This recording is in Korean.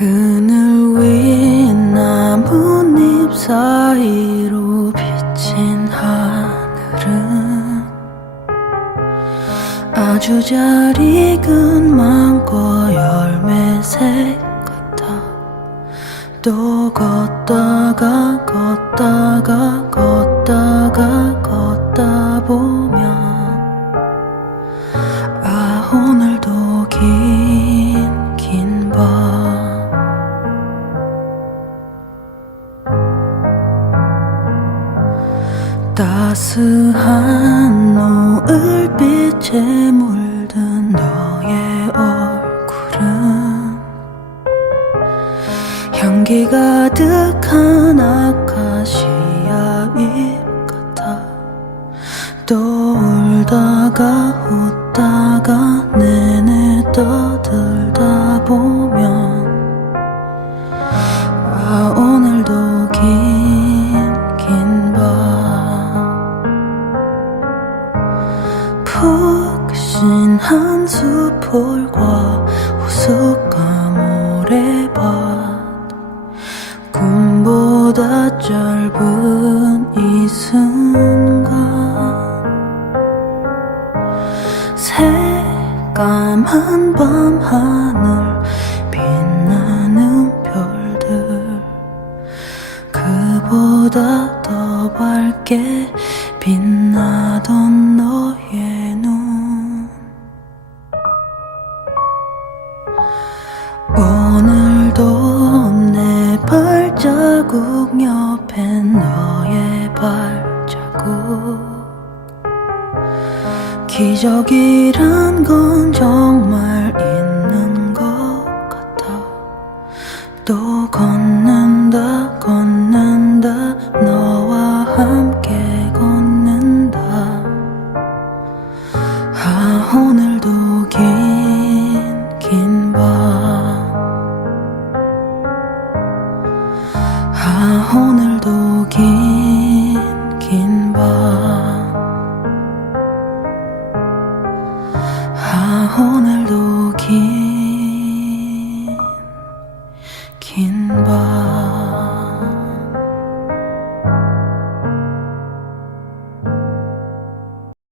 그늘 위 나뭇잎 사이로 비친 하늘은 아주 잘 익은 망고 열매색 같아 또 걷다가 걷다가 걷다가 걷다 보면 따스한 노을빛에 물든 너의 얼굴은 향기 가득한 아카시아 잎 같아. 또 울다가 웃다가 내내 떠 푹신 한 수풀과 우스까 모래밭. 꿈보다 짧은 이 순간. 새까만 밤 하늘 빛나는 별들. 그보다 더 밝게 빛나던 오늘도 내 발자국 옆엔 너의 발자국. 기적이란 건 정말 있는 것 같아. 또 걷는다 걷 오늘도 긴 긴 밤 아 오늘도 긴 긴 밤.